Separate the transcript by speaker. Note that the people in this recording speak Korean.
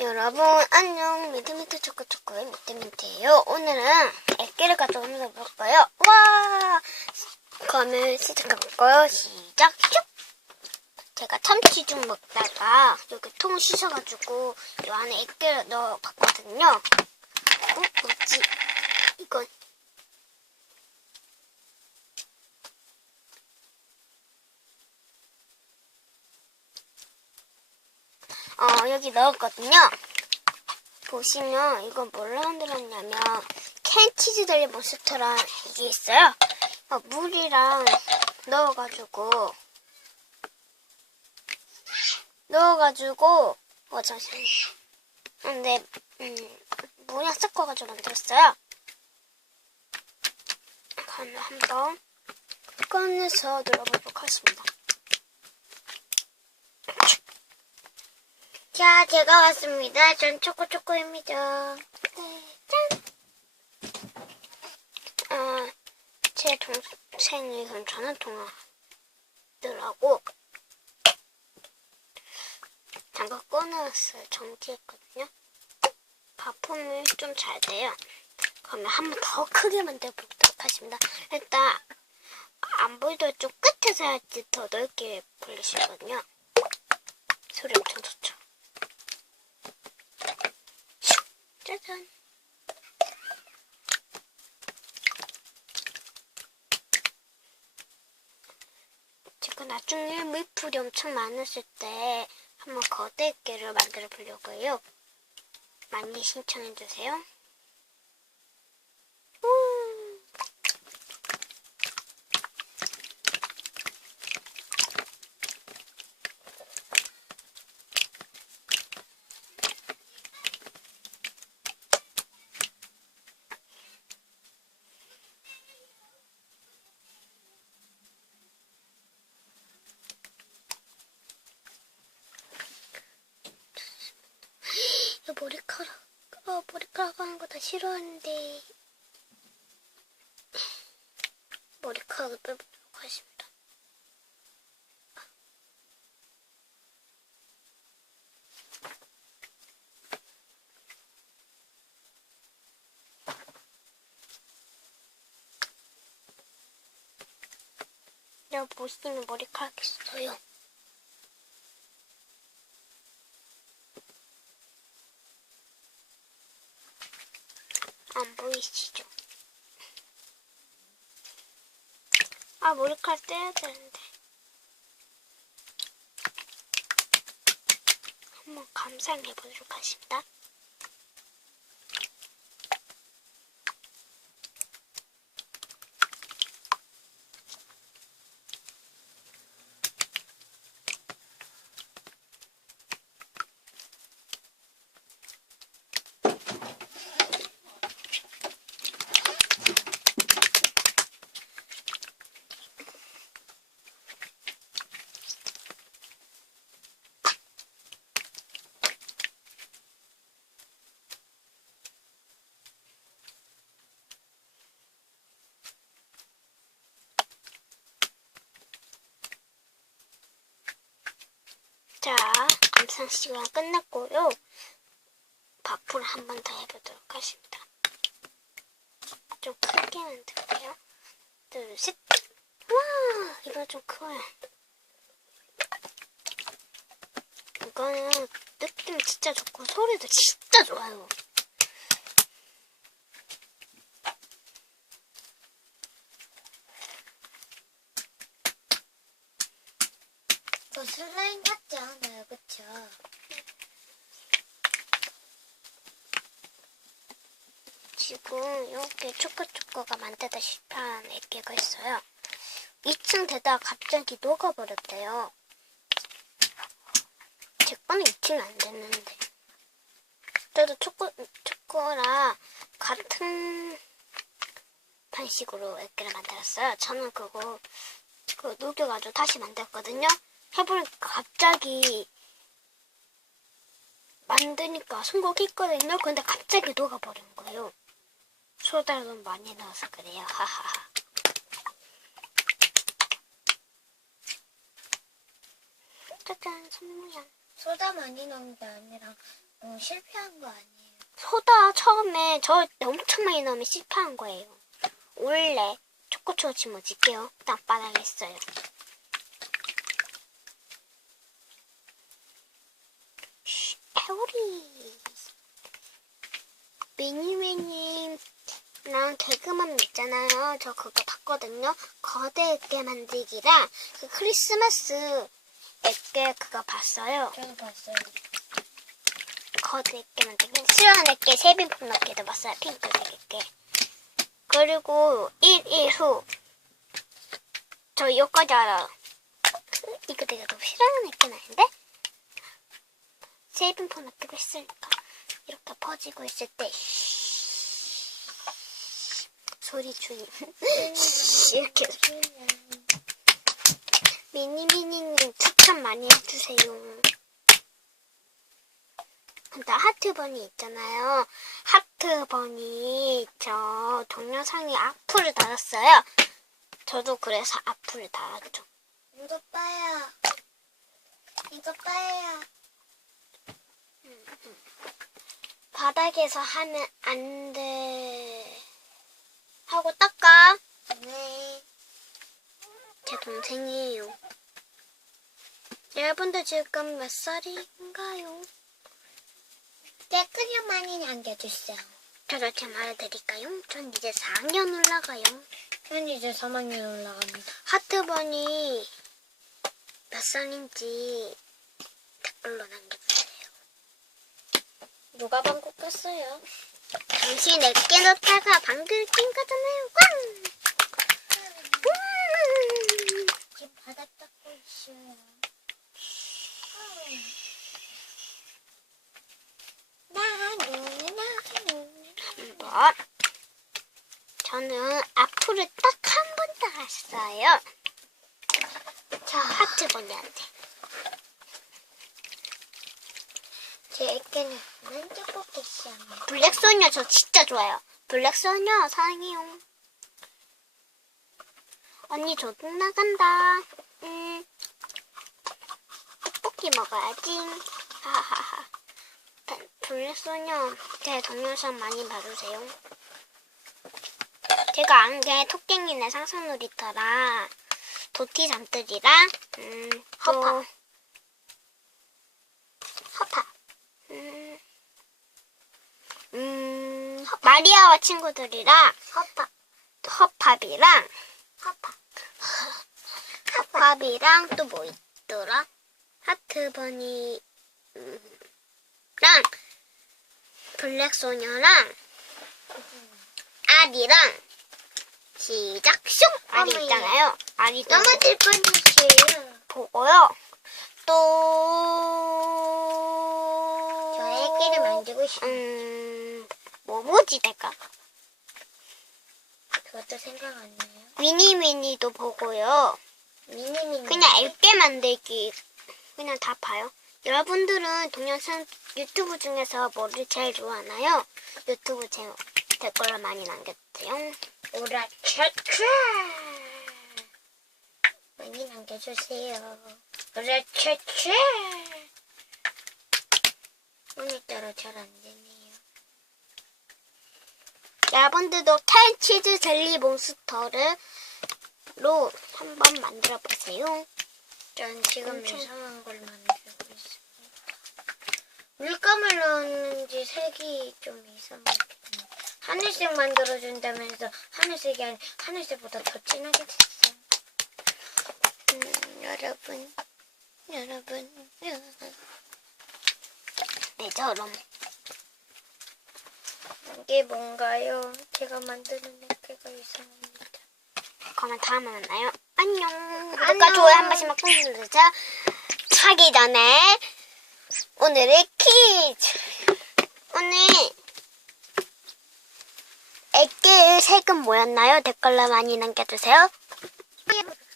Speaker 1: 여러분 안녕 미트미트 초코초코의 미트미트예요 오늘은 액기를 가져오면서 볼까요? 와 그러면 시작해볼까요? 시작 슉 제가 참치 좀 먹다가 여기 통 씻어가지고 이 안에 액기를 넣어봤거든요 어? 뭐지? 이건 어, 여기 넣었거든요. 보시면 이건 뭘로 만들었냐면 캔치즈 델리 몬스터랑 이게 있어요. 어, 물이랑 넣어가지고 넣어가지고 어 잠시만요. 근데 음, 물이랑 섞어가지고 만들었어요. 그러면 한번 꺼내서 눌러보도록 하겠습니다. 자, 제가 왔습니다. 전 초코초코입니다. 네, 짠! 어, 제 동생이 전화 통화들하고 잠깐 꺼내왔어요. 정지했거든요. 바품이 좀잘 돼요. 그러면 한 번 더 크게 만들어 보도록 하겠습니다. 일단 안 보이도 좀 끝에서 해야지 더 넓게 불리시거든요. 소리 엄청 좋죠. 짜잔. 제가 나중에 물풀이 엄청 많았을 때 한번 거대게를 만들어 보려고요. 많이 신청해 주세요. 우. 이 머리카락, 어, 머리카락 하는 거 다 싫어하는데. 머리카락을 빼보도록 하겠습니다. 여기 보시면 머리카락 있어요. 안 보이시죠? 아, 머리카락 떼야 되는데. 한번 감상해 보도록 하겠습니다. 자, 감상 시간 끝났고요. 밥풀 한번 더 해보도록 하겠습니다. 좀 크게 만들게요. 둘, 셋. 와, 이거 좀 커요. 이거는 느낌 진짜 좋고 소리도 진짜 좋아요.
Speaker 2: 저 슬라임 같지 요, 그쵸?
Speaker 1: 지금 이렇게 초코초코가 만들다 실패한 애기가 있어요. 2층 되다가 갑자기 녹아버렸대요. 제 거는 2층 안 됐는데. 저도 초코, 초코랑 같은 방식으로 애기를 만들었어요. 저는 그거, 그 녹여가지고 다시 만들었거든요. 해보니까 갑자기 만드니까 성공했거든요. 근데 갑자기 녹아버린 거예요. 소다를 너무 많이 넣어서 그래요. 하하하. 짜잔, 손모양.
Speaker 2: 소다 많이 넣은 게 아니라 어, 실패한 거 아니에요.
Speaker 1: 소다 처음에 저 엄청 많이 넣으면 실패한 거예요. 원래 초코초코 집어질게요. 땅바닥에 있어요. 쉬, 에오리. 미니미님랑 개그만 있잖아요. 저 그거 봤거든요. 거대 액게 만들기랑 그 크리스마스 액게 그거 봤어요.
Speaker 2: 저도 봤어요.
Speaker 1: 거드 있게 만들기 수련 있게 세빈품 넣기도 봤어요 핑크색 있게 그리고 1일 후저 여기까지 알아요 이거 내가 너무 싫어하는 있긴 아닌데 세빈품 넣기도 했으니까 이렇게 퍼지고 있을 때 소리 주의 이렇게 미니미니님 추천 많이 해주세요 근데 하트버니 있잖아요. 하트버니 저 동영상에 악플을 달았어요. 저도 그래서 악플을 달았죠.
Speaker 2: 이거 빠요. 이거 빠요.
Speaker 1: 바닥에서 하면 안 돼. 하고 닦아.
Speaker 2: 네.
Speaker 1: 제 동생이에요. 여러분들 지금 몇 살인가요?
Speaker 2: 댓글을 많이 남겨주세요.
Speaker 1: 저도 제 말해드릴까요? 전 이제 4학년 올라가요.
Speaker 2: 전 이제 3학년 올라갑니다.
Speaker 1: 하트버니 몇 살인지 댓글로 남겨주세요.
Speaker 2: 누가 방구 꼈어요?
Speaker 1: 당신 내게 넣다가 방귀 낀 거잖아요. 꽝! 음.
Speaker 2: 지금 바닥 닦고 있어요. 나는 나는
Speaker 1: 한번 저는 앞으로 딱 한번 달았어요. 자, 하트버니한테.
Speaker 2: 제 애께는 만져보고 있어요.
Speaker 1: 블랙소녀 저 진짜 좋아요. 블랙소녀 사랑해요. 언니 저도 나간다. 음, 떡볶이 먹어야지. 하하하. 다- 블랙소녀 제 동영상 많이 봐주세요. 제가 안 게 토깽이네 상상놀이터랑 도티 잠들이랑 음, 또
Speaker 2: 허파.
Speaker 1: 허파. 음, 음, 마리아와 친구들이랑
Speaker 2: 허파,
Speaker 1: 허팝이랑
Speaker 2: 허파.
Speaker 1: 허팝이랑 또 뭐 있더라? 하트버니 음, 랑 블랙소녀랑 아리랑 시작 슝 아리. 있잖아요. 아리도
Speaker 2: 넘어질 뻔했어요.
Speaker 1: 보고요. 또
Speaker 2: 저 애기를 만지고 싶어요.
Speaker 1: 음, 뭐 뭐지 내가
Speaker 2: 그것도 생각 안 나요.
Speaker 1: 미니미니도 보고요.
Speaker 2: 미니미니.
Speaker 1: 그냥 얇게 만들기 그냥 다 봐요. 여러분들은 동영상 유튜브 중에서 뭐를 제일 좋아하나요? 유튜브 제 댓글로 많이 남겨주세요.
Speaker 2: 오라 차차 많이 남겨주세요. 오라 차차 오늘따라 잘 안 되네요.
Speaker 1: 여러분들도 캔치즈 젤리 몬스터를 로 한번 만들어 보세요.
Speaker 2: 전 지금
Speaker 1: 엄청-
Speaker 2: 이상한 걸 만들고 있습니다. 물감을 넣었는지 색이 좀 이상하게. 하늘색 만들어준다면서 하늘색이 아니 하늘색보다 더 진하게 됐어요.
Speaker 1: 음, 여러분, 여러분, 여러분. 네, 저럼.
Speaker 2: 이게 뭔가요? 제가 만드는 액체가 이상합니다.
Speaker 1: 그러면 다음에 만나요.
Speaker 2: 안녕.
Speaker 1: 구독과 좋아요 한 번씩만 꾹 눌러주세요. 자기 전에 오늘의 퀴즈. 오늘 액계의 색은 뭐였나요? 댓글로 많이 남겨주세요.